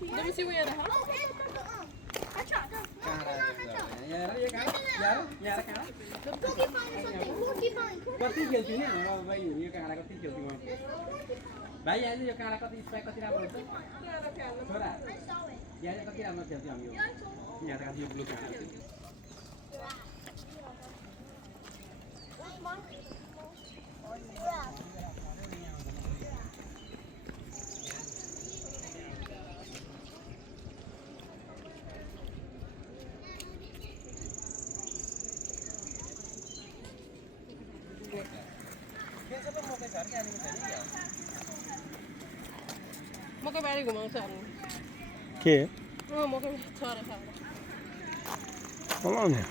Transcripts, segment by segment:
Let me see where the house. Có tí nhiều tí nào bây giờ như cái này có tí nhiều tí không? Đấy giờ như cái này có tí spec có tí nào không? Số đã. Giờ có tí nào nó nhiều nhiều. Nhà ta có tí blue cả. Một cái bài của mang sẵn. Che? Một cái thợ đấy thợ. Olha, né?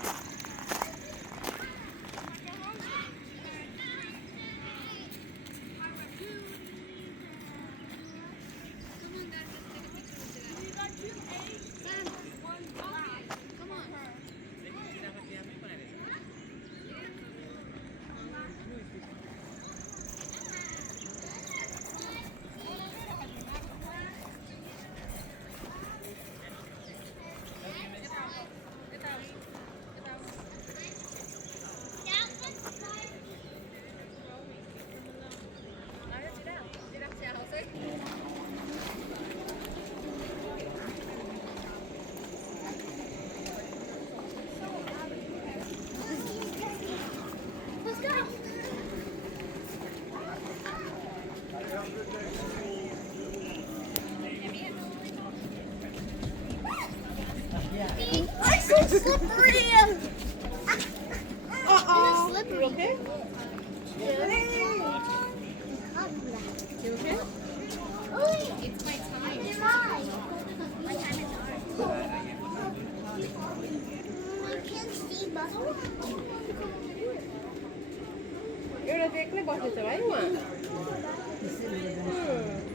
I'm so slippery. Uh-oh. Slippery. You okay? You okay? It's my time. My time is ours. I can't see butter. एउटा चाहिँ एक्लै बस्दैछ भाइ उहाँ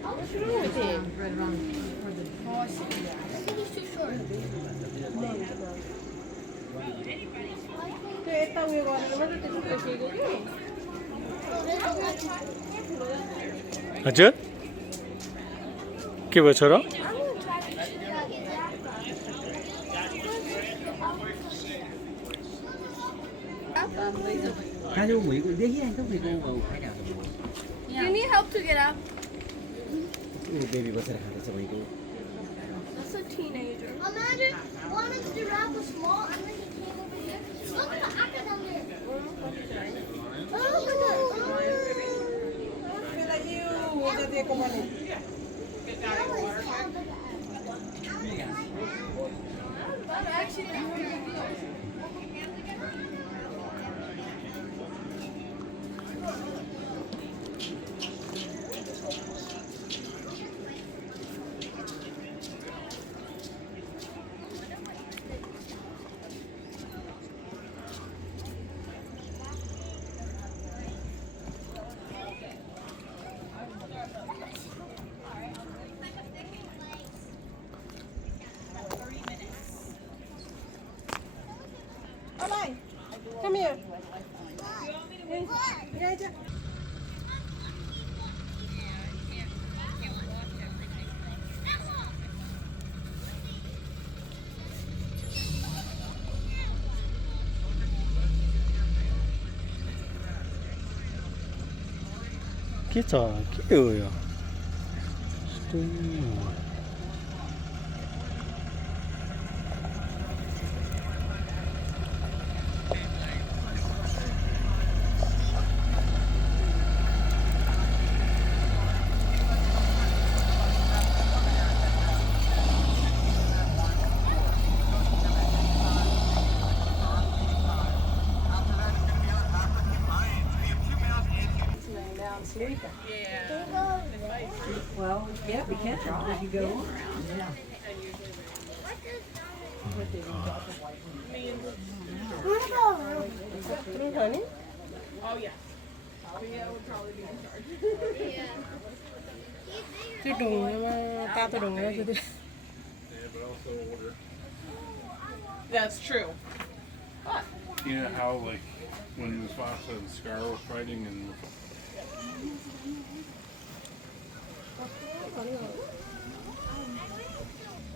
What's wrong with him? I think he's too short. त्यो यता उयो गरेर मात्रै त्यस्तो देखिएको कि हजुर के भयो छोरो Hai đứa Mỹ cũng đi anh không phải cô phải nào. You need help to get up. Baby what's that? That's a Michael. That's a teenager. Imagine one of the giraffe was small and then he came over here. Look at the actor down there. Oh, look at Come here. के छ के हो यो Well, yeah, be careful as you go on. Yeah. Honey? Oh yeah. Tobias would probably be in charge. त्यो ढुङ्गामा तातो ढुङ्गा रहेछ त्यो That's true. You know how like when Mufasa and Scar were fighting and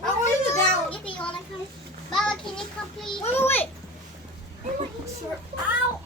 I want you down. If you wanna come, Baba, can you come please? Wait. Ow!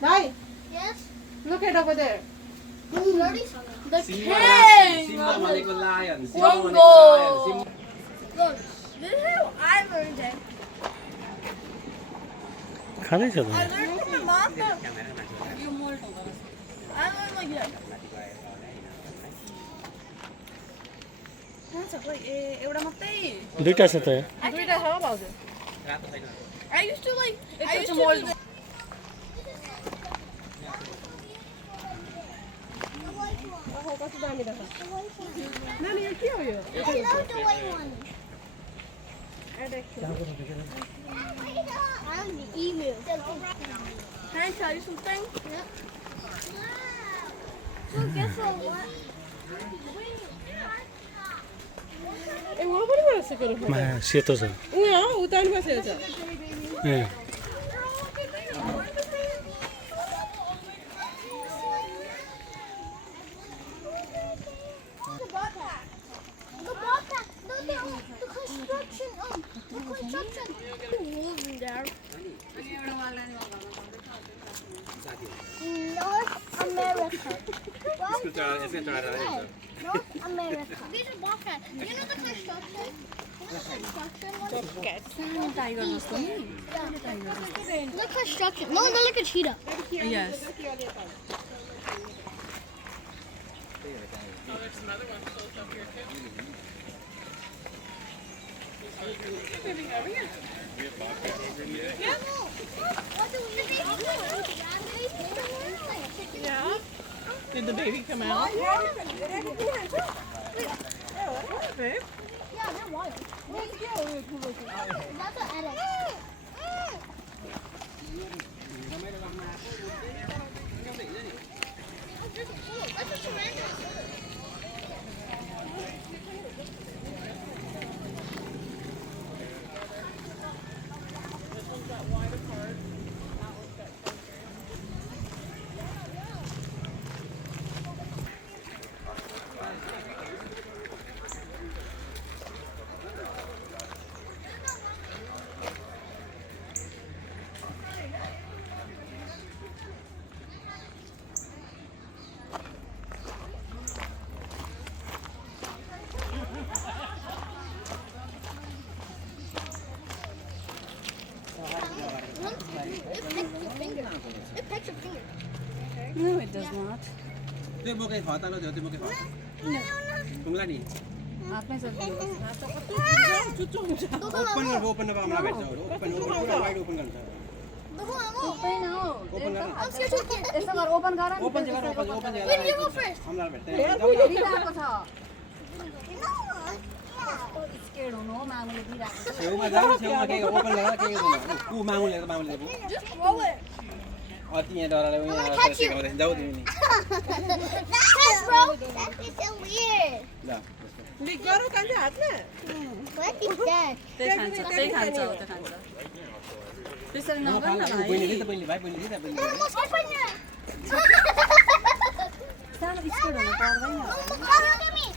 Bye. Yes? Look at over there. The Simba king! भनेको lion. Jungle! Look, this is how I learned it. खाँदैछ त I learned from my mom. I learned like that. एउटा मात्रै दुईटा छ त दुईटा छ भाउजू I used to like. I used to do that. कस्तो दामी रहेछ नानी यो के हो यो I love the white one. I'm the email. Can I tell you something? Yeah. So guess what? ए वहाँ पनि बसेको रहेछ मा सेतो छ यहाँ उता नि बसेको छ ए The backpack. The construction. The construction. Wolves in there. North America. North America. These are backpacks. You know the construction? The construction. No, they're like a cheetah. Yes. there's another one close up here too. Baby, over here. We have bobcat over in the egg. Yeah. Did the baby come out? Yeah. Babe? Yeah, they're wild. That's an edit. That's a tremendous. This one's got wide apart. That one's got closer. It picks your finger. No, it does not. त्यो बोके खाता लो त्यो बोके खाता तुमला नि आफ्नै सर्दी open open बामला भेट्छ open पुरा wide open गर्छ ओपन हो ओपन गर I'm scared to get. यसो गर ओपन गर नि ओपन जगह ओपन जगह When you go first. हमला भेट्छ दिइराको छ No. स्केड हुनु हो मामुले दिइराको छ छेउमा जाऊ छेउमा के ओपन गरेर के गर्नु कु मामुले Just throw it. अति यहाँ डराले I'm gonna यहाँ catch you. जाऊ तिमी नि That's bro. That is so weird. ल लिक गरौ कान्छ हातले What is that? त्यही खान्छ त्यसरी नगर न भाइ बहिनी दे त बहिनी भाइ बहिनी दे त बहिनी Almost open it. सानो स्केड हुनु पर्दैन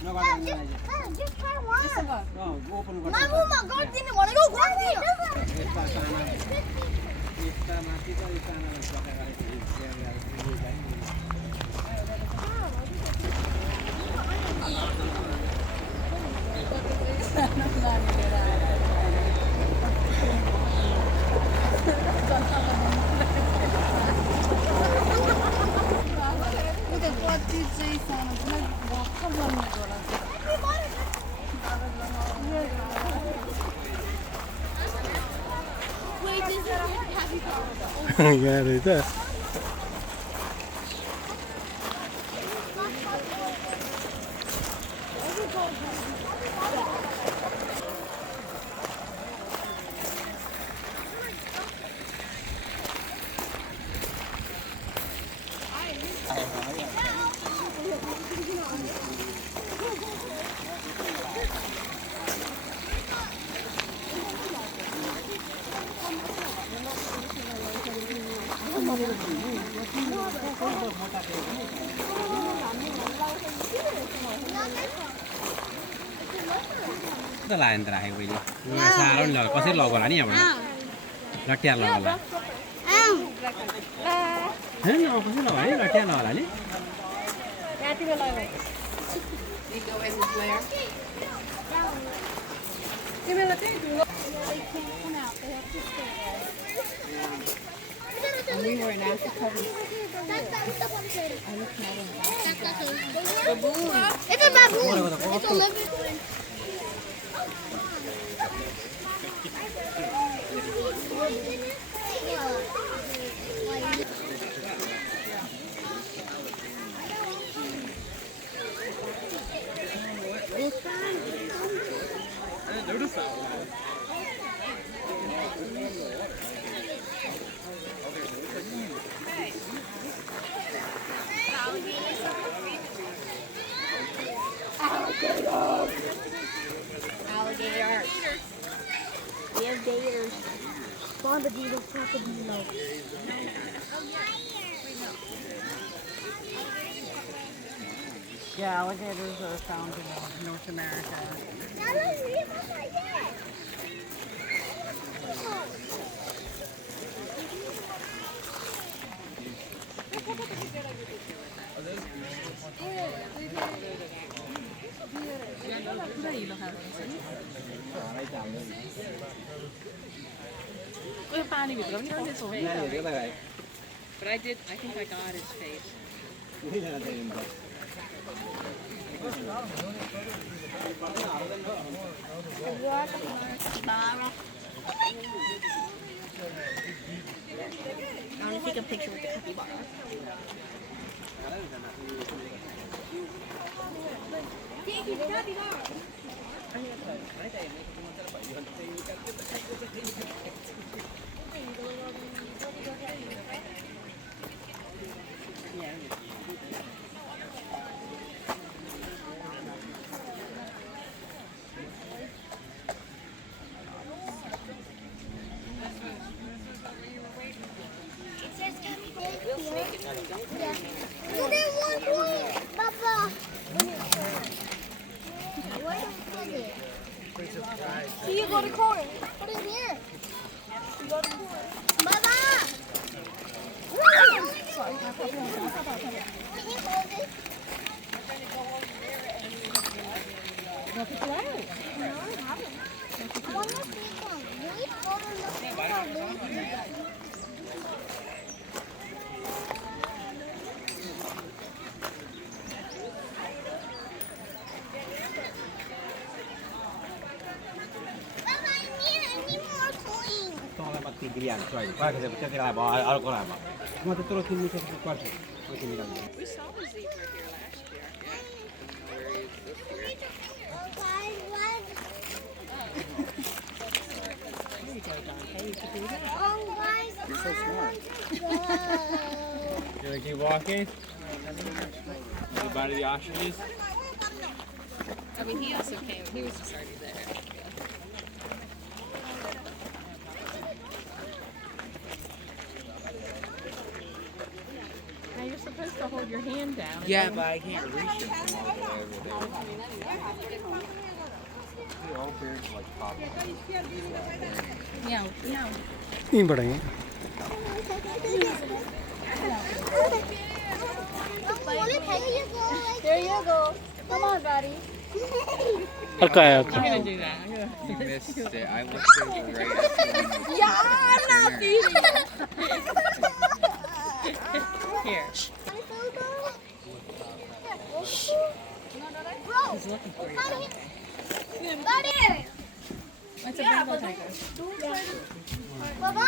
Look at me. Just try one. यसो गर ओपन गर्छ My mama God didn't want to go grab it. यस्ता साना यस्ता माथि त यस्ता सानालाई पका गरेको कति चाहिँ Wait, this is happy car. यहाँ रहेछ त लाग्यो नि त राखेको पहिले साह्रो नि लग्यो कसरी लग्यो होला नि यहाँबाट लट्यार लग्यो होला होइन कसरी लग्यो है लट्यार लग्यो होला नि You go in with Blair. We were in Africa. Baboon. It's a baboon. It's a living one. Alligators. We have gators. Bombadilos, crocodilos. Yeah, alligators are found in North America. But I think I got his face. I want to take a picture with the capybara. Papa. See, you go to corn. Put it here. You go to corn. Mama! Sorry, my papa. Can you hold it? No, I haven't. I want to see one. Will you hold it? Pilihan, coy. Wah, kita bisa kira bawa alkohol apa? Cuma tu terus ini saya kuat. We saw the zebra here last year. Where is this year? You're so smart. You wanna keep walking? You buy the ostriches? I mean, he also came. He was just already there. Now you're supposed to hold your hand down. Yeah, but I can't reach it from all the way over there. All birds like pop. Yeah, no. यहीँबाट यहाँ There you go. Come on, buddy. अर्को आयो I'm gonna do that. You missed it. I looked at you right after you. Yeah, I'm not feeding Here. Baba.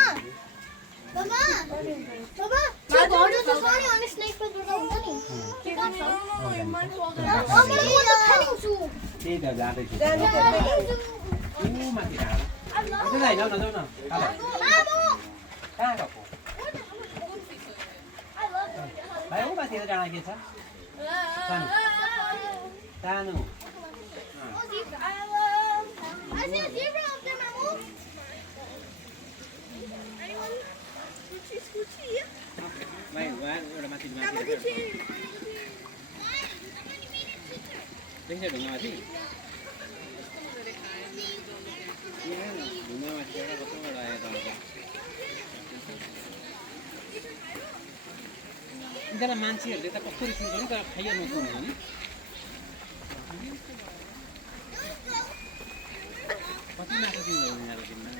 त्यो घरको त सरी अनि snake पट हुन्छ नि के गर्छ म खान्छु त्यही त जाँदैछु माथि डाँडा अझै जाऊ न कहाँ गएको भाइ ऊ माथि डाँडा के छ सानो I see a zebra up there, Mamu. Anyone? Scoochie. भाइ एउटा माथि देखिन्छ ढुङ्गामाथि ढुङ्गामाथि एउटा कत्रोबाट आएर यिनीहरू मान्छेहरूले त कस्तो रिसिन्छ नि तर खाइहाल्नु सक्दैन नि कति माछा किन्नु यिनीहरू दिनमा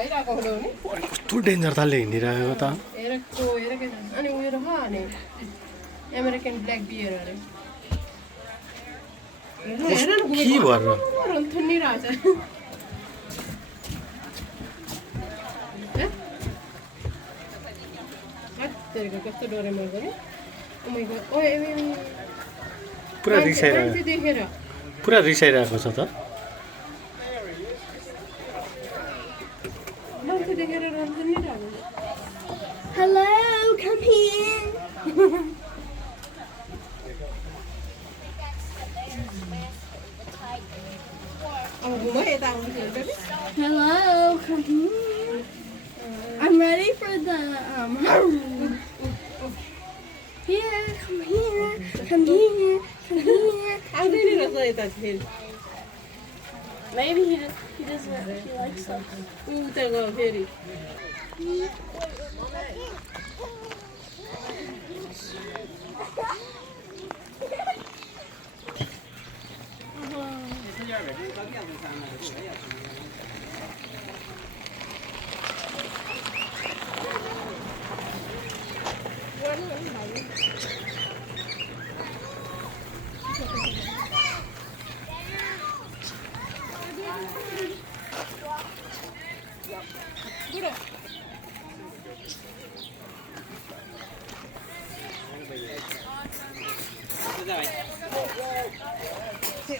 कस्तो डेन्जर तालले हिँडिरहेको त अनि उयो रह अनि अमेरिकन ब्ल्याक बियर अरे के भएर थुनिरहेछ कस्तो डरे मर्छ नि पुरा रिसाइरहेको देखेर पुरा रिसाइरहेको छ त मान्छे देखेर रन्छ नि Hello, come here. अब घुम यता आउँछ Hello, come here. I'm ready for the Here, come here, come here, come here. आउँदैन रहेछ यता फेरि Maybe he doesn't. He likes us. उता गयो फेरि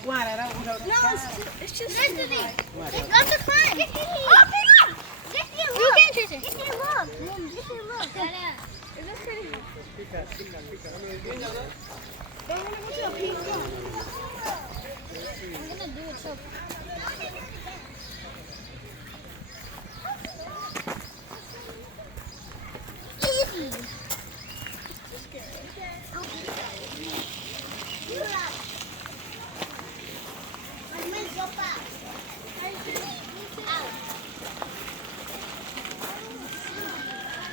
No, it's just. Let's just climb. Get here. Get here. You can't chase it. Get here, look. Get here, look. Is this pretty? I'm gonna go to a pizza. I'm gonna do it so. Easy.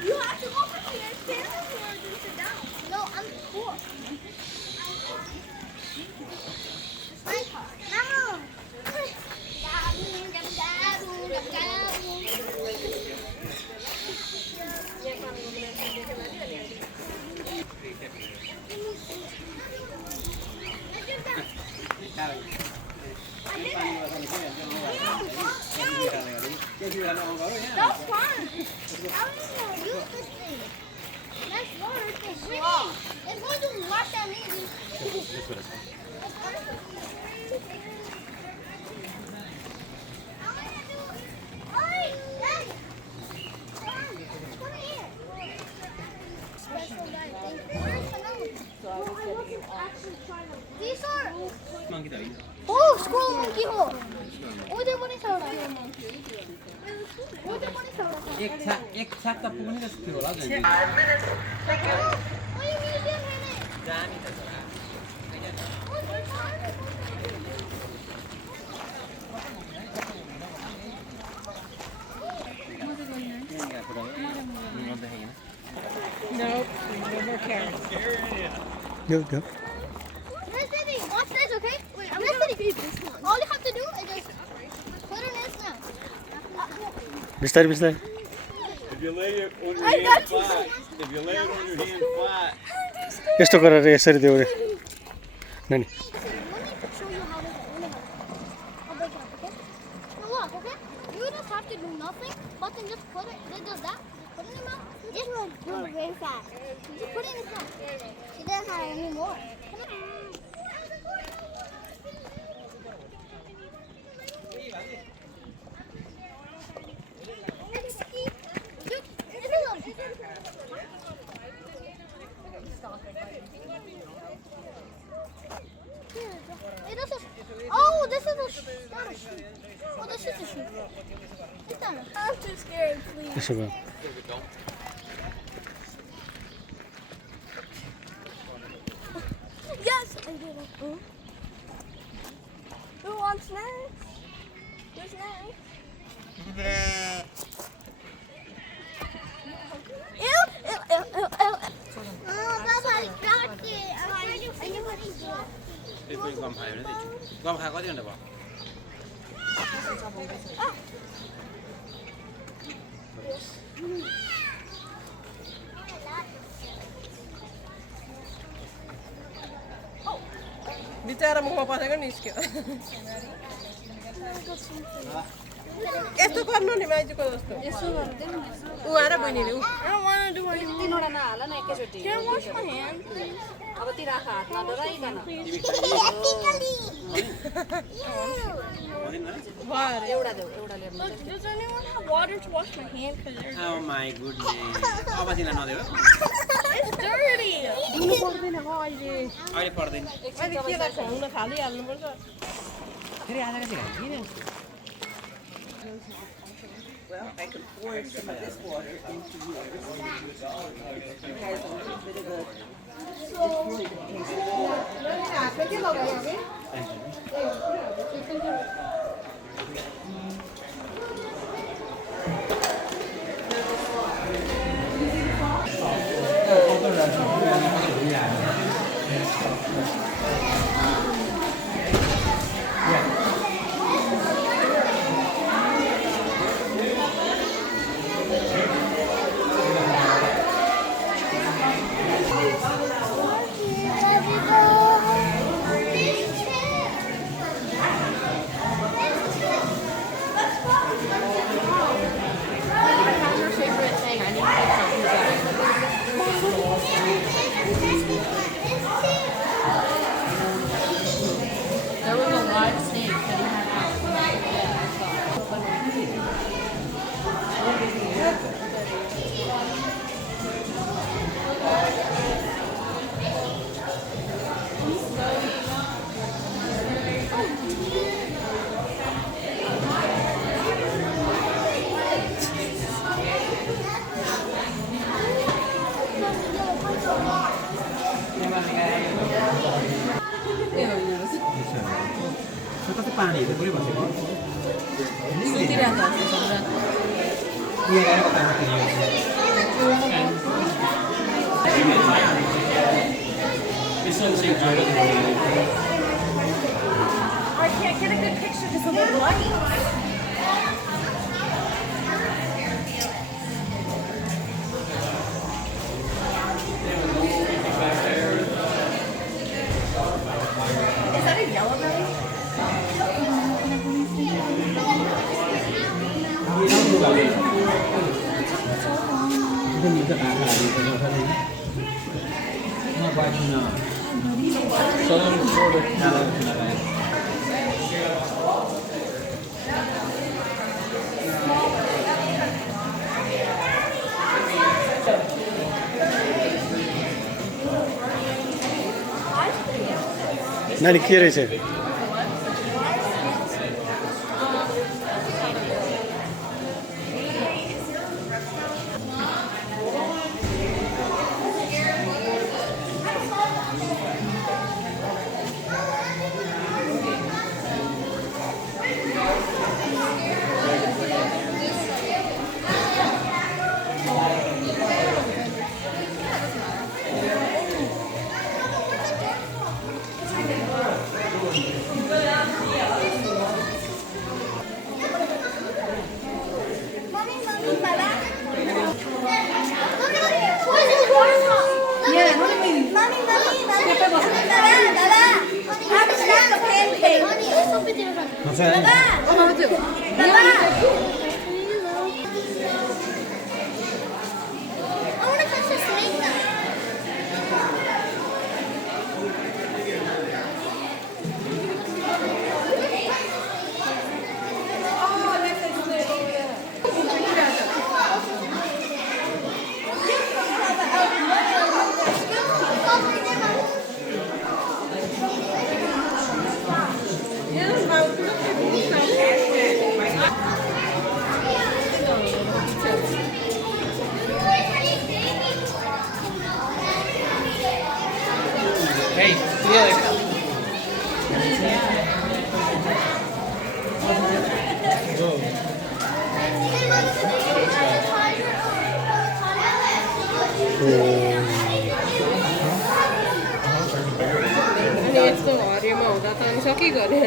You have to go from here, stand over here, and then sit down. No, I'm cool. It's my car. No. That's fun. I don't know. Use this thing. That's water. It's swing. It's going to wash that maybe. These are. monkey त होइन Oh, squirrel monkey हो. उधर पनि छ एउटा. उधर पनि छ एउटा. एक छाक त पुग्ने जस्तो थियो होला झन् Oh, you museum हेर्ने. जानी त छोरा Oh, देऊ देऊ City, watch this, okay? Wait, I'm gonna feed this one. All you have to do is just put it in this now. बिस्तारै बिस्तारै If you lay it on your I hand got you. flat, if you lay it on your hand flat, यस्तो गरेर यसरी देऊ रे नानी Let me show you how to do it. I'll break it up, okay? Now look, okay? You just have to do nothing, but then just put it, then does that. Put it in your mouth. Just do it very fast. Just put it in his mouth. She doesn't have any more. Oh, this is not a shoe. Oh, this is a shoe. I'm too scared, please. यसो भयो Yes, I did it. Who wants next? Who's next? Ew, ew, ew, ew, ew. Oh, Papa, stop it. यसको गम खायो भने दिन्छु गम खा कति घन्टा भयो बिचारा मुखमा पसेको निस्क्यो यस्तो गर्नु नि माइजूको जस्तो ऊ आएर बहिनीले ऊ तिनवटा नहाल न एकैचोटि अब ती राख हातमा डराइकन एउटा देऊ एउटा ल्याउनु Does anyone have water to wash my hand? Because Oh my goodness अब तिमीलाई नदेऊ it's dirty. दिनु पर्दैन हो अहिले अहिले पर्दैन अहिले के लाग्छ हुन थालिहाल्नुपर्छ फेरि आज कति खायो किन Well, I could pour some of this water into yours. It has a little bit of a पानीहरू पुरै बसेको सुतिरहेको छ सबरा यहाँ गएर कता I can't get a good picture because of the light. Is that a yellow belly? नानी के रहेछ Hey, see you later. अनि यस्तो हरियोमा हुँदा त अनि सकिगयो नि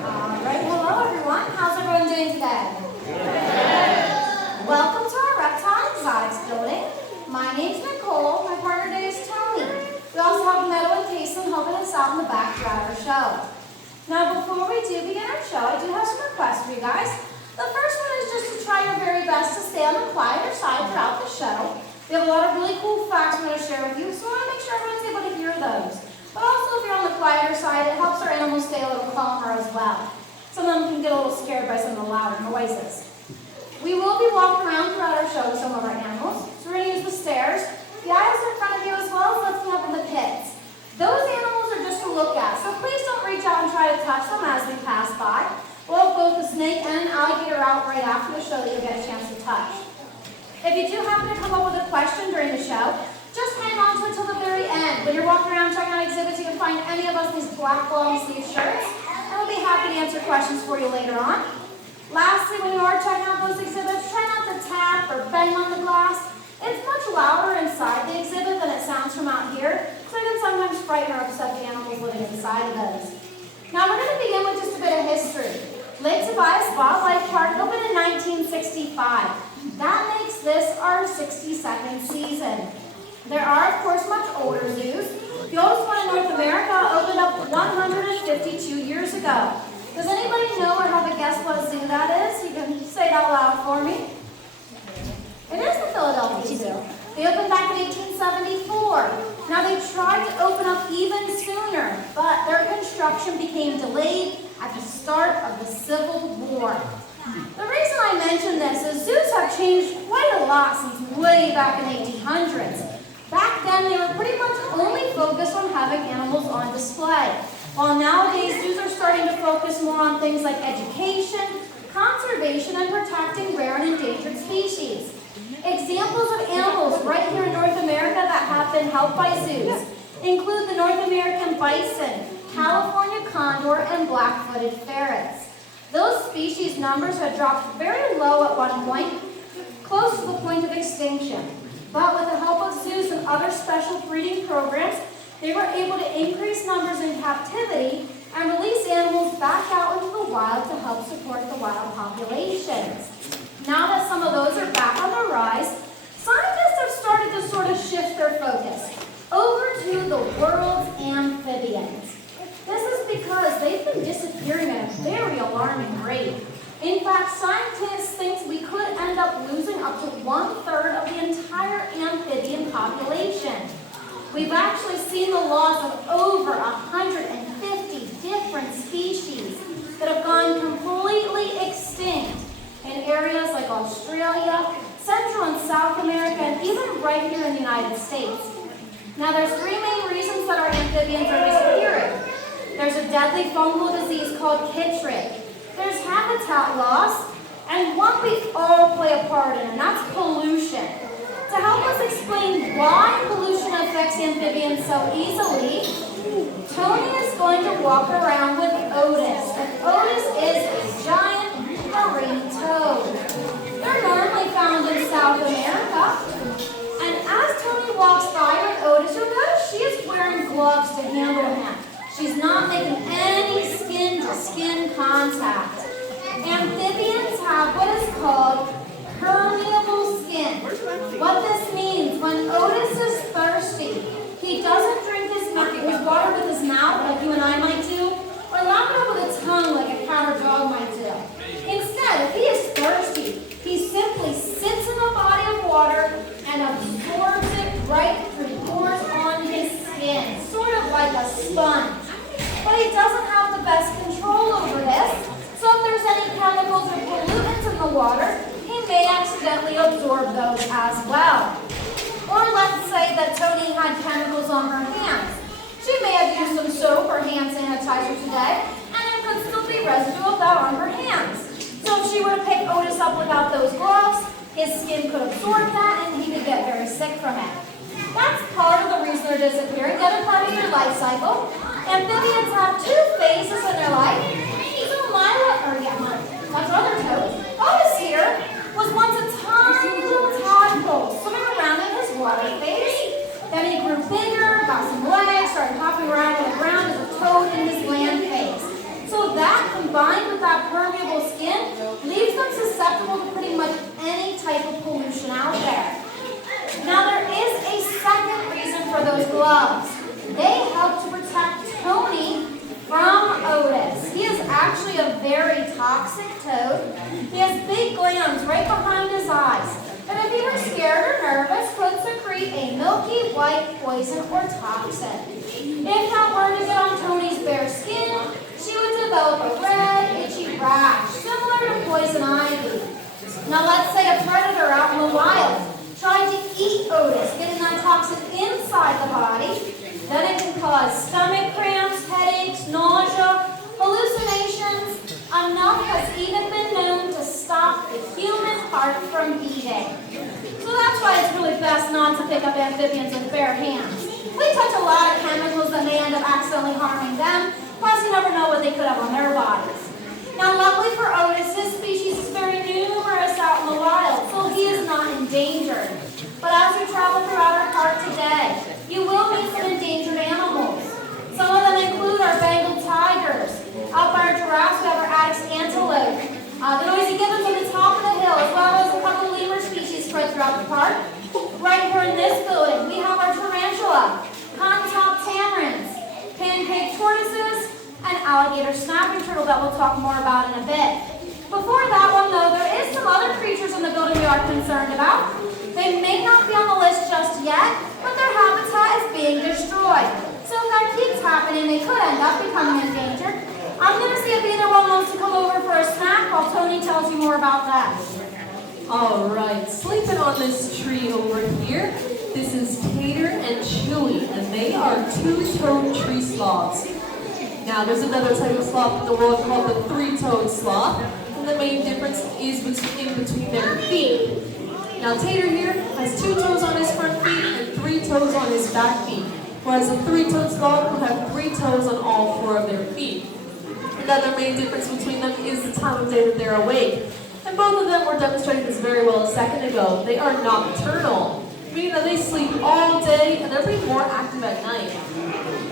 Alright, hello everyone. How's everyone doing today? Welcome to our Reptile Exotics building. My name's Nicole. My partner today is Tony. We also have Meadow and Kason helping us out in the back throughout our show. Now before we do begin our show, I do have some requests for you guys. The first one is just to try your very best to stay on the quieter side throughout the show. We have a lot of really cool facts we're going to share with you, so I want to make sure everyone's able to hear those. But also, if you're on the quieter side, it helps our animals stay a little calmer as well. Some of them can get a little scared by some of the louder noises. We will be walking around throughout our show with some of our animals. So we're going to use the stairs. The aisles in front of you as well as lifting up in the pits. Those animals are just to look at, so please don't reach out and try to touch them as we pass by. We'll have both the snake and an alligator out right after the show that you'll get a chance to touch. If you do happen to come up with a question during the show, just hang on to it till the very end. When you're walking around checking out exhibits, you can find any of us in these black long sleeve shirts, and we'll be happy to answer questions for you later on. Lastly, when you are checking out those exhibits, try not to tap or bang on the glass. It's much louder inside the exhibit than it sounds from out here, so it can sometimes frighten or upset the animals living inside of those. Now we're going to begin with just a bit of history. Lake Tobias Wildlife Park opened in 1965. That makes this our 62nd season. There are, of course, much older zoos. The oldest one in North America opened up 152 years ago. Does anybody know or have a guess what zoo that is? You can say it out loud for me. It is the Philadelphia Zoo. They opened back in 1874. Now they tried to open up even sooner, but their construction became delayed at the start of the Civil War. The reason I mention this is zoos have changed quite a lot since way back in the 1800s. Back then, they were pretty much only focused on having animals on display, while nowadays zoos are starting to focus more on things like education, conservation, and protecting rare and endangered species. Examples of animals right here in North America that have been helped by zoos include the North American bison, California condor, and black-footed ferrets. Those species numbers had dropped very low at one point, close to the point of extinction. But with the help of zoos and other special breeding programs, they were able to increase numbers in captivity and release animals back out into the wild to help support the wild populations. Now that some of those are back on the rise, scientists have started to sort of shift their focus over to the world's amphibians. This is because they've been disappearing at a very alarming rate. In fact, scientists think we could end up losing up to 1/3 of the entire amphibian population. We've actually seen the loss of over 150 different species that have gone completely extinct in areas like Australia, Central and South America, and even right here in the United States. Now, there's three main reasons that our amphibians are disappearing. There's a deadly fungal disease called chytrid. There's habitat loss, and one we all play a part in, and that's pollution. To help us explain why pollution affects amphibians so easily, Tony is going to walk around with Otis. And Otis is a giant marine toad. They're normally gloves to handle him. She's not making any skin-to-skin contact. Amphibians have what is called permeable skin. What this means, when Otis is thirsty, he doesn't drink his water with his mouth like you and I might do, or lap it up with a tongue like a cat or dog might do. Instead, if he is thirsty, he simply sits in a body of water and absorbs it right through pores on his skin, sort of like a sponge. But he doesn't have the best control over this, so if there's any chemicals or pollutants in the water, he may accidentally absorb those as well. Or let's say that Tony had chemicals on her hands. She may have used some soap or hand sanitizer today, and there could still be residue of that on her hands. So if she were to pick Otis up without those gloves, his skin could absorb that and he could get very sick from it. That's part of the reason they're disappearing. The other part is their life cycle. Amphibians have two phases in their life. So that's other toad. Otis here was once a tiny little tadpole swimming around in his water phase. Then he grew bigger, got some legs, started hopping around on the ground as a toad in his land phase. So that, combined with that permeable skin, leaves them susceptible to pretty much any type of pollution out there. Now there is a second reason for those gloves. They help to protect Tony from Otis. He is actually a very toxic toad. He has big glands right behind his eyes. And if he were scared or nervous, could secrete a milky white poison or toxin. If that were to get on Tony's bare skin, she would develop a red, itchy rash, similar to poison ivy. Now let's say a predator out in the wild tried to eat Otis, getting that toxin inside the body. Then it can cause stomach cramps, headaches, nausea, hallucinations. Enough has even been known to stop the human heart from beating. So that's why it's really best not to pick up amphibians with bare hands. We touch a lot of chemicals that may end up accidentally harming them, plus you never know what they could have on their bodies. Now luckily for Otis, this species is very numerous out in the wild, so he is not endangered. But as we travel throughout our park today, you will meet some endangered animals. Some of them include our Bengal tigers. Out by our giraffes, we have our Addis antelope. The noisy gibbons on the top of the hill, as well as a couple of lemur species spread throughout the park. Right here in this building, we have our tarantula, cotton-top tamarins, pancake tortoises, and alligator snapping turtle that we'll talk more about in a bit. Before that one, though, there is some other creatures in the building we are concerned about. They may not be on the list just yet, but their habitat is being destroyed. So if that keeps happening, they could end up becoming endangered. I'm going to see if either one wants to come over for a snack while Tony tells you more about that. All right, sleeping on this tree over here, this is Tater and Chewy, and they are two-toed tree sloths. Now, there's another type of sloth in the world called the three-toed sloth, and the main difference is in between their feet. Now, Tater here has 2 toes on his front feet and 3 toes on his back feet, whereas a three-toed sloth will have 3 toes on all 4 of their feet. Another main difference between them is the time of day that they're awake. And both of them were demonstrating this very well a second ago. They are nocturnal, meaning that they sleep all day and they're pretty more active at night.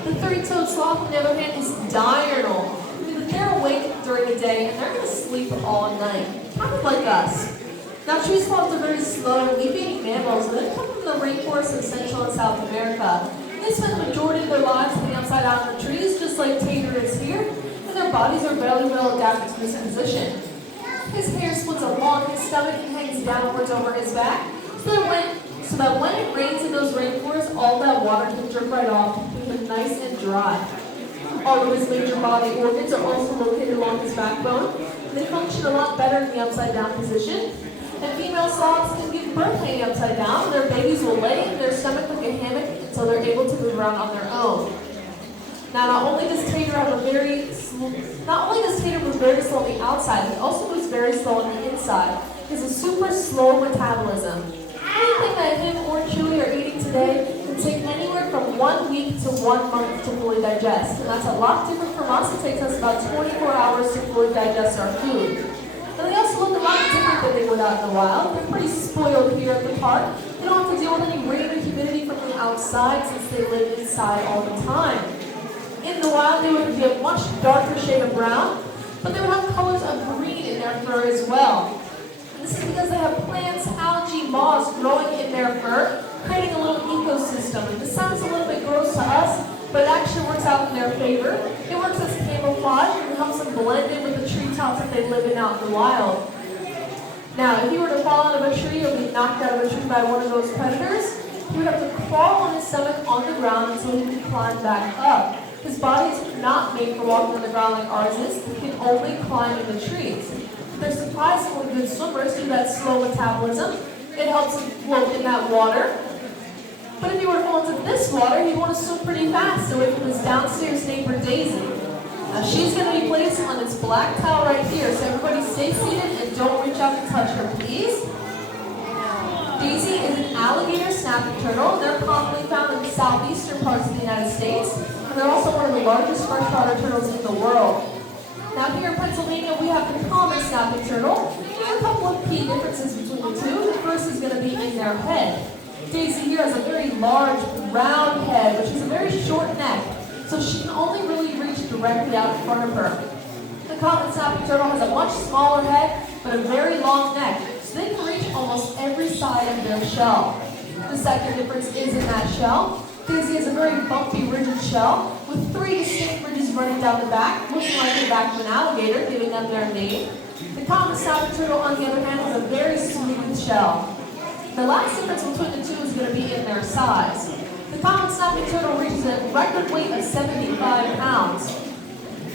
The three-toed sloth, on the other hand, is diurnal, meaning that they're awake during the day and they're going to sleep all night, kind of like us. Now, tree sloths are very slow, leaf-eating mammals, and they come from the rainforests of Central and South America. They spend the majority of their lives sitting upside down in the trees, just like Tater is here, and their bodies are very well adapted to this position. His hair splits along his stomach and hangs downwards over his back, so that when it rains in those rainforests, all that water can drip right off, keeping him nice and dry. All of his major body organs are also located along his backbone. They function a lot better in the upside down position. And female sloths can give birth hanging upside down. Their babies will lay in their stomach like a hammock until they're able to move around on their own. Now, not only does Tater move very slow on the outside, he also moves very slow on the inside. He has a super slow metabolism. Anything that him or Chewy are eating today can take anywhere from 1 week to 1 month to fully digest. And that's a lot different from us. It takes us about 24 hours to fully digest our food. And they also look a lot different than they would out in the wild. They're pretty spoiled here at the park. They don't have to deal with any rain or humidity from the outside since they live inside all the time. In the wild, they would be a much darker shade of brown, but they would have colors of green in their fur as well. And this is because they have plants, algae, moss growing in their fur, creating a little ecosystem. And this sounds a little bit gross to us, but it actually works out in their favor. It works as camouflage and helps them blend in with the treetops that they live in out in the wild. Now, if you were to fall out of a tree or be knocked out of a tree by one of those predators, he would have to crawl on his stomach on the ground until he could climb back up. His body is not made for walking on the ground like ours is. He can only climb in the trees. They're surprisingly good swimmers due to that slow metabolism. It helps them float in that water. But if you were to fall into this water, you'd want to swim pretty fast away from his downstairs neighbor, Daisy. Now, she's going to be placed on this black towel right here, so everybody stay seated and don't reach out to touch her, please. Daisy is an alligator snapping turtle. They're commonly found in the southeastern parts of the United States, and they're also one of the largest freshwater turtles in the world. Now, here in Pennsylvania, we have the common snapping turtle. There's a couple of key differences between the two. The first is going to be in their head. Daisy here has a very large, round head, which is a very short neck, so she can only really reach directly out in front of her. The common snapping turtle has a much smaller head, but a very long neck, so they can reach almost every side of their shell. The second difference is in that shell. Daisy has a very bumpy, rigid shell, with 3 distinct ridges running down the back, looking like the back of an alligator, giving them their name. The common snapping turtle, on the other hand, has a very smooth shell. The last difference between the two is going to be in their size. The common snapping turtle reaches a record weight of 75 pounds.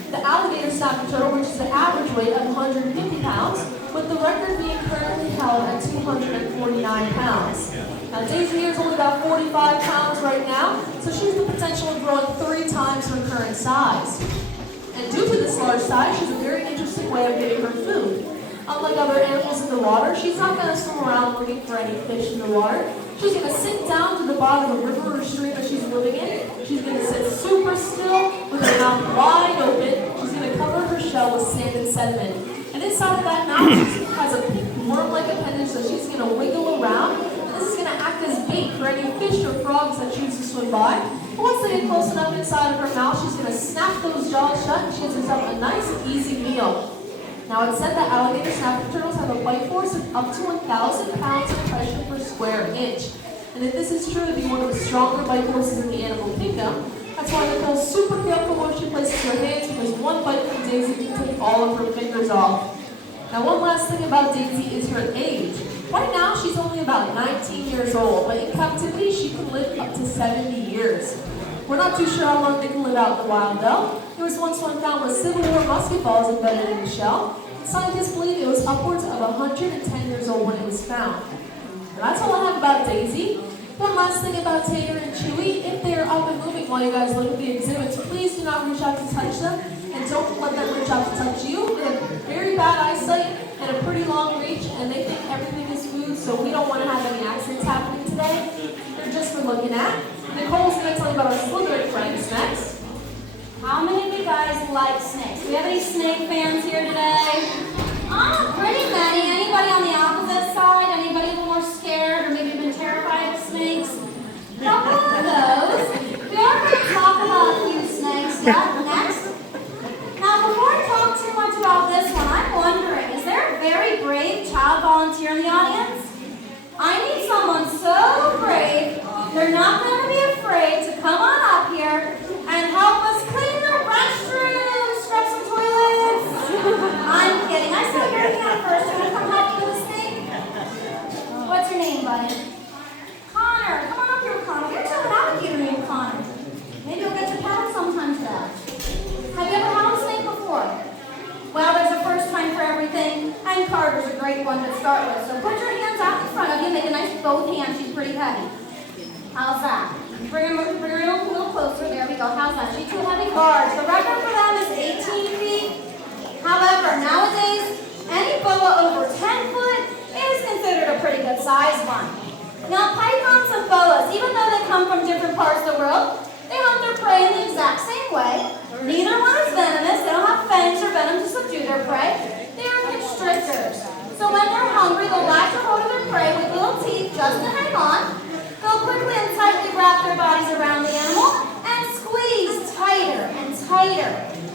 The alligator snapping turtle reaches an average weight of 150 pounds, with the record being currently held at 249 pounds. Now, Daisy here is only about 45 pounds right now, so she has the potential of growing 3 times her current size. And due to this large size, she has a very interesting way of getting her food. Unlike other animals in the water, she's not going to swim around looking for any fish in the water. She's going to sink down to the bottom of a river or stream that she's living in. She's going to sit super still with her mouth wide open. She's going to cover her shell with sand and sediment. And inside of that mouth, she has a pink worm-like appendage that she's going to wiggle around. And this is going to act as bait for any fish or frogs that choose to swim by. And once they get close enough inside of her mouth, she's going to snap those jaws shut and she has herself a nice, easy meal. Now, it's said that alligator snapping turtles have a bite force of up to 1,000 pounds of pressure per square inch. And if this is true, it'd be one of the stronger bite forces in the animal kingdom. That's why Nicole's super careful where she places her hands, because one bite from Daisy can take all of her fingers off. Now, one last thing about Daisy is her age. Right now, she's only about 19 years old, but in captivity, she can live up to 70 years. We're not too sure how long they can live out in the wild, though. There was once one found with Civil War musket balls embedded in the shell. Scientists believe it was upwards of 110 years old when it was found. And that's all I have about Daisy. One last thing about Tater and Chewy. If they are up and moving while you guys look at the exhibits, please do not reach out to touch them, and don't let them reach out to touch you. They have very bad eyesight and a pretty long reach, and they think everything is food, so we don't want to have any accidents happening today. They're just for looking at. Nicole's going to tell you about our slithering friends next. How many of you guys like snakes? Do we have any snake fans here today? Oh, pretty many. Anybody on the opposite side? Anybody a little more scared or maybe been terrified of snakes? A couple of those. We are going to talk about a few snakes next. Now, before I talk too much about this one, I'm wondering, is there a very brave child volunteer in the audience? I need someone so brave, they're not going to be afraid to come on up here and help us clean the restrooms, scrub some toilets. I'm kidding. I saw your hand first. I'm going to come help you with the snake. What's your name, buddy? Connor. Come on up here, Connor. You're an alligator named Connor. Maybe you'll get to pet him sometime today. Have you ever had a snake before? Well, there's a first time for everything, and Carter's a great one to start with. So put your hands out in front of you, make a nice both hands. She's pretty heavy. How's that? Bring her a little closer. There we go. How's that? She's too heavy. Guards. The record for them is 18 feet. However, nowadays, any boa over 10 foot is considered a pretty good sized one. Now, pythons and boas, even though they come from different parts of the world, they hunt their prey in the exact same way. Neither one is venomous. They don't have fangs or venom to subdue their prey. They are constrictors. So when they're hungry, they'll latch a hold of their prey with little teeth just to hang on. bodies around the animal and squeeze tighter and tighter.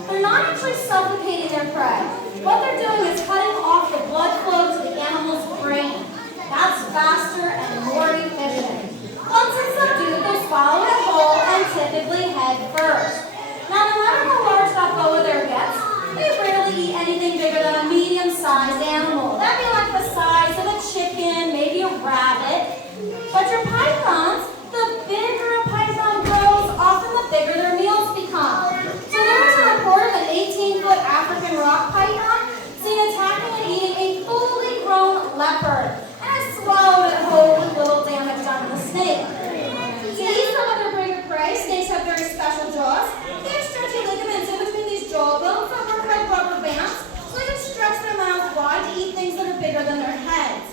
They're not actually suffocating their prey. What they're doing is cutting off the blood flow to the animal's brain. That's faster and more efficient. Once it's subdued, they'll swallow it whole and typically head first. Now, no matter how large that boa there gets, they rarely eat anything bigger than a medium-sized animal. That'd be like the size of a chicken, maybe a rabbit. But your pythons, the bigger a python grows, often the bigger their meals become. So there was a report of an 18-foot African rock python seen attacking and eating a fully grown leopard, and it swallowed it whole with little damage done to the snake. To eat some of their bigger prey, snakes have very special jaws. They have stretchy ligaments in between these jaw bones that work like rubber bands, so they can stretch their mouths wide to eat things that are bigger than their heads.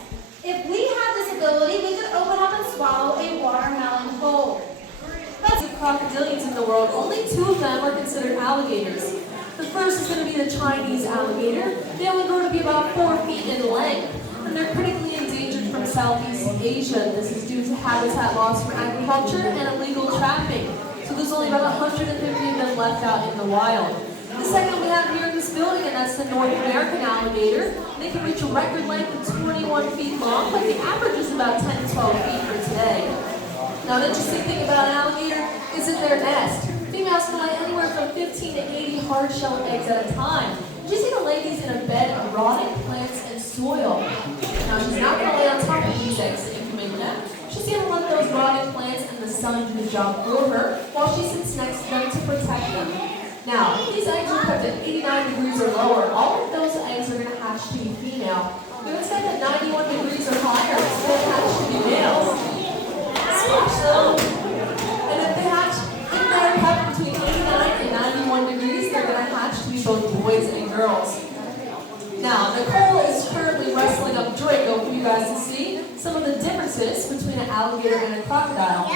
If we had this ability, we could open up and swallow a watermelon whole. Of crocodilians in the world, only 2 of them are considered alligators. The first is going to be the Chinese alligator. They only grow to be about 4 feet in length, and they're critically endangered from Southeast Asia. This is due to habitat loss from agriculture and illegal trapping. So there's only about 150 of them left out in the wild. The second we have here in this building, and that's the North American alligator. They can reach a record length of 21 feet long, but the average is about 10 to 12 feet for today. Now, the interesting thing about an alligator is in their nest. Females can lay anywhere from 15 to 80 hard-shell eggs at a time. She's going to lay these in a bed of rotting plants and soil. Now, she's not going to lay on top of these eggs that you can make them. She's going to let those rotting plants and the sun do the job for her while she sits next to them to protect them. Now, if these eggs are kept at 89 degrees or lower, all of those eggs are going to hatch to be female. We would say that 91 degrees or higher, it's going to hatch to be males. So, and if they hatch, if they're kept between 89 and 91 degrees, they're going to hatch to be both boys and girls. Now, Nicole is currently wrestling up Draco for you guys to see some of the differences between an alligator and a crocodile.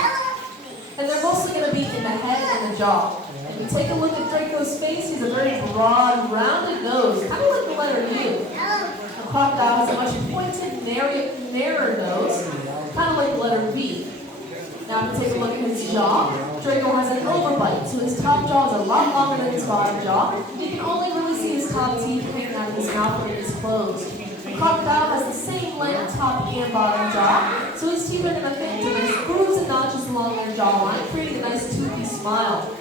And they're mostly going to be in the head and the jaw. If you take a look at Draco's face, he's a very broad, rounded nose, kind of like the letter U. A crocodile has a much pointed, narrower nose, kind of like the letter V. Now, if you take a look at his jaw, Draco has an overbite, so his top jaw is a lot longer than his bottom jaw. You can only really see his top teeth hanging out of his mouth when it is closed. The crocodile has the same length top and bottom jaw, so his teeth are going to fit into nice grooves and notches along their jawline, creating a nice toothy smile.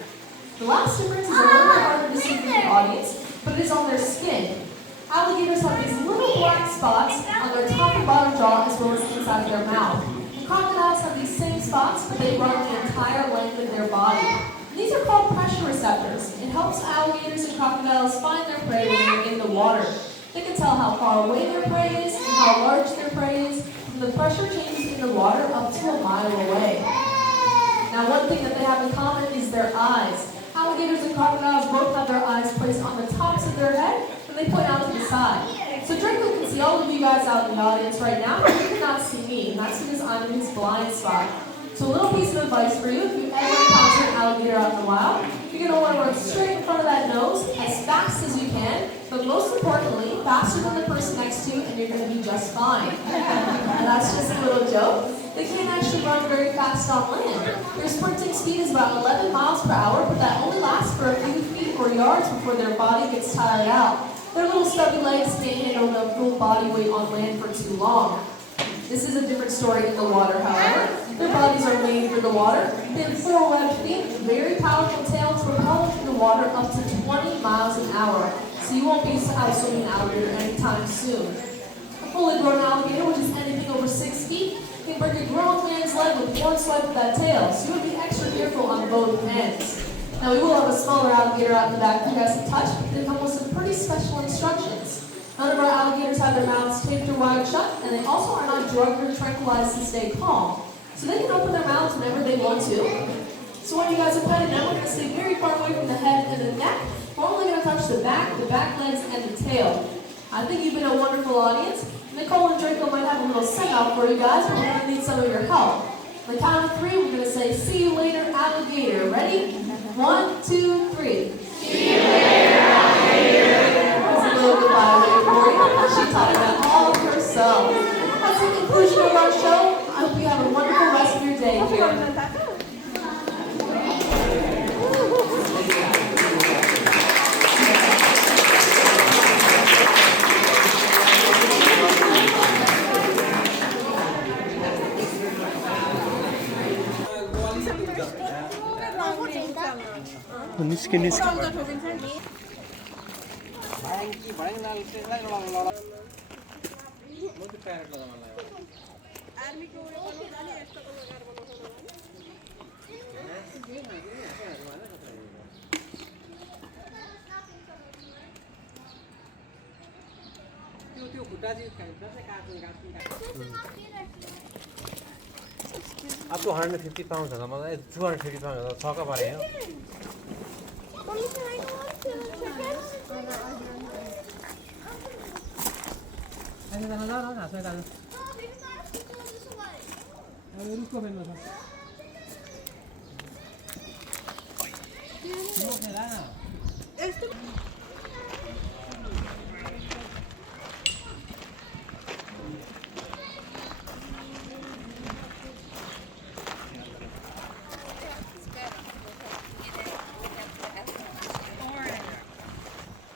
The last difference is a little bit harder to see from the audience, but it is on their skin. Alligators have these little black spots on their top and bottom jaw as well as inside their mouth. Crocodiles have these same spots, but they run the entire length of their body. These are called pressure receptors. It helps alligators and crocodiles find their prey when they're in the water. They can tell how far away their prey is and how large their prey is from the pressure changes in the water up to a mile away. Now, one thing that they have in common is their eyes. Alligators and crocodiles both have their eyes placed on the tops of their head, and they point out to the side. So Draco can see all of you guys out in the audience right now, but you cannot see me, and that's because I'm in his blind spot. So a little piece of advice for you, if you ever encounter an alligator out in the wild, you're going to want to run straight in front of that nose as fast as you can, but most importantly, faster than the person next to you, and you're going to be just fine. And that's just a little joke. They can't actually run very fast on land. Their sprinting speed is about 11 miles per hour, but that only lasts for a few feet or yards before their body gets tired out. Their little stubby legs can't handle the full body weight on land for too long. This is a different story in the water, however. Their bodies are made for the water. They have 4 webbed feet, very powerful tails, propel through the water up to 20 miles an hour. So you won't be out swimming an alligator anytime soon. A fully grown alligator, which is anything over 6 feet, can break a grown man's leg with one swipe of that tail. So you would be extra careful on both ends. Now, we will have a smaller alligator out in the back for you guys to touch, but they come with some pretty special instructions. None of our alligators have their mouths taped or wired shut, and they also are not drugged or tranquilized to stay calm. So they can open their mouths whenever they want to. So when you guys are petting them, we're going to stay very far away from the head and the neck. We're only going to touch the back legs, and the tail. I think you've been a wonderful audience. Nicole and Draco might have a little send-off for you guys, but we're going to need some of your help. On the count of 3, we're going to say, "See you later, alligator." Ready? 1, 2, 3. See you later, alligator. That's a little goodbye wave for you. She taught that all herself. That's the conclusion of our show. I hope you have a wonderful rest of your day here. निस्के निस्के Up to 150 pounds, 250 pounds. Talk about it.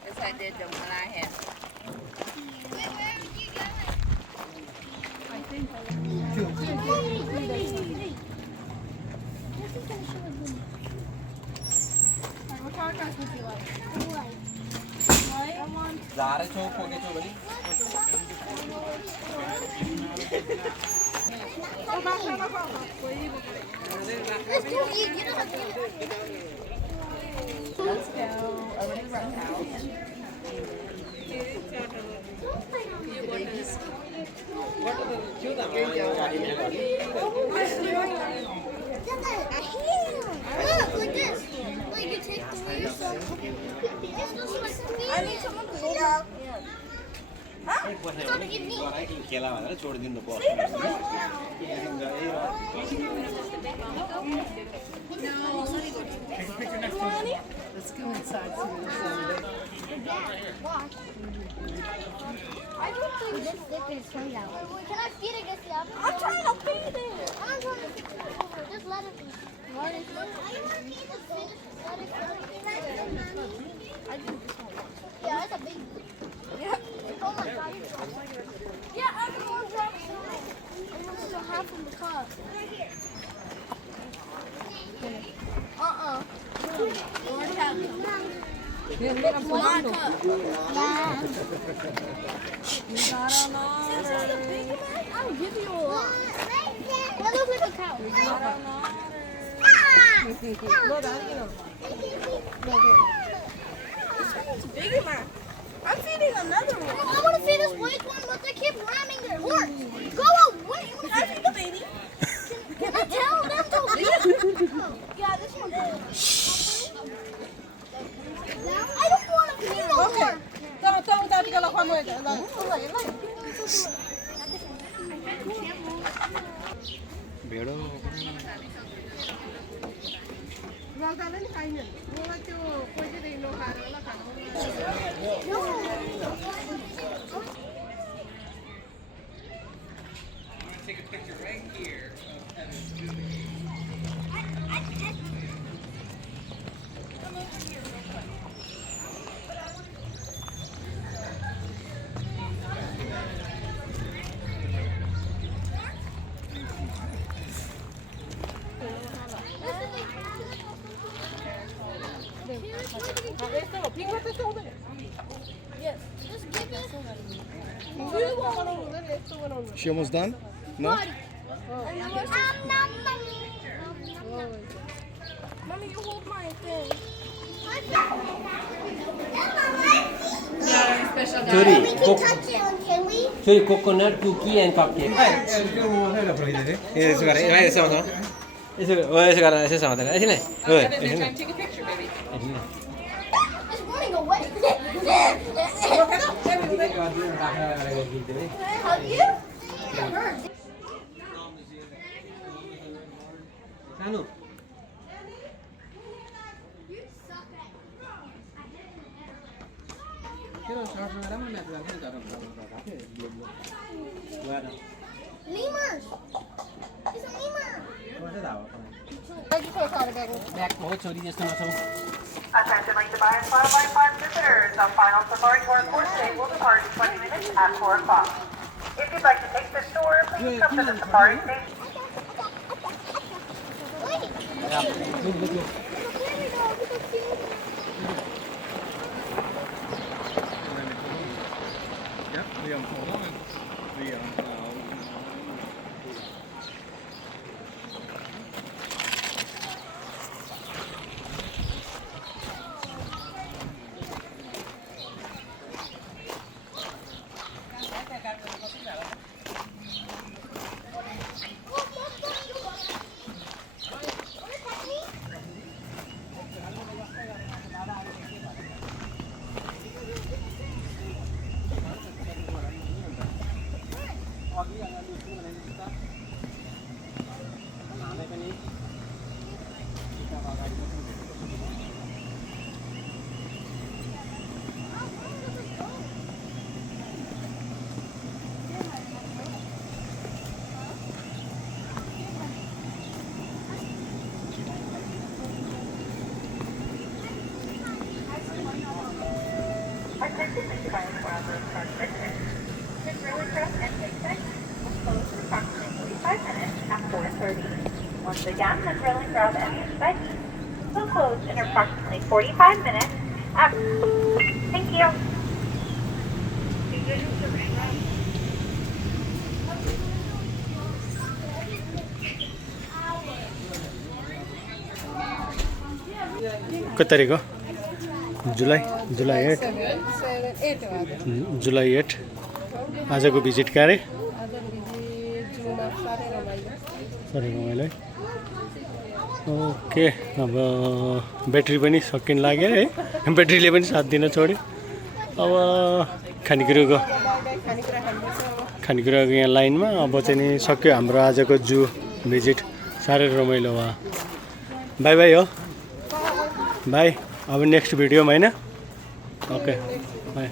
As I did them when I had. Zara cho poke cho bari. Let's do it. You don't have to do it. Let's go over to the row house. Look, like this. Like you take the wheels. I need someone to hold up. छोड़ दिन दो Let's go inside. I don't think this dip is turned out. Can I feed it against the oven? I'm trying to feed it. I'm trying to feed it over. Just let it. Let it. Let it. Yeah, that's a big. Yeah. Oh my God. Yeah, everyone dropped some. I'm gonna still half in the cup. You already have it. It's one cup. Yeah. I'll give you a lot. That looks like a cow. This one's bigger, man. I'm feeding another one. I want to feed this white one, but they keep ramming their horns. Go away. Can I feed the baby? Can I tell them to leave? Yeah, this one's good. I don't want to feed no more. भेडो रजाले नि खाइन् मलाई त्यो कोहीदेखि नखाएर होला खानु Take a picture right here of Evan. Yes. Just give me. She almost done? No? Mommy, you hold my thing. Sorry, We can touch it, can we? sorry, coconut cookie and cupcake. यसो गरेर यसो यसो यसो गरेर यसो समातेर यसो नै ओ यसो Take a picture, baby. It's running away. Have you? It hurts. सानो त्यो सर्टमा राम्रो match गर्छ नि Lemurs. It's a lemur. Bag हो छोरी जस्तो नछौ Attention Lake Tobias Wildlife Park visitors. The final safari tour for today will depart in 20 minutes at 4 o'clock. If you'd like to take this tour, please come to the safari station. Wait. Attention the Tobias Wildlife Park visitors. The Grilling Crest entrance segment will close in approximately 45 minutes at 4:30. Once again, the Grilling Crest entrance segment will close in approximately 45 minutes at... Thank you. कति तारिक हो? जुलाई 8 जुलाई 8 आजको visit कहाँ रे? साह्रै रमाइलो है। Okay, अब battery पनि सकिन लाग्यो है, ब्याट्रीले पनि साथ दिन छोड्यो। अब खानेकुराको यहाँ लाइनमा अब चाहिँ नि सक्यो हाम्रो आजको जू भिजिट। साह्रै रमाइलो भयो। बाई बाई हो, बाई। अब नेक्स्ट भिडियोमा हैन? Okay by.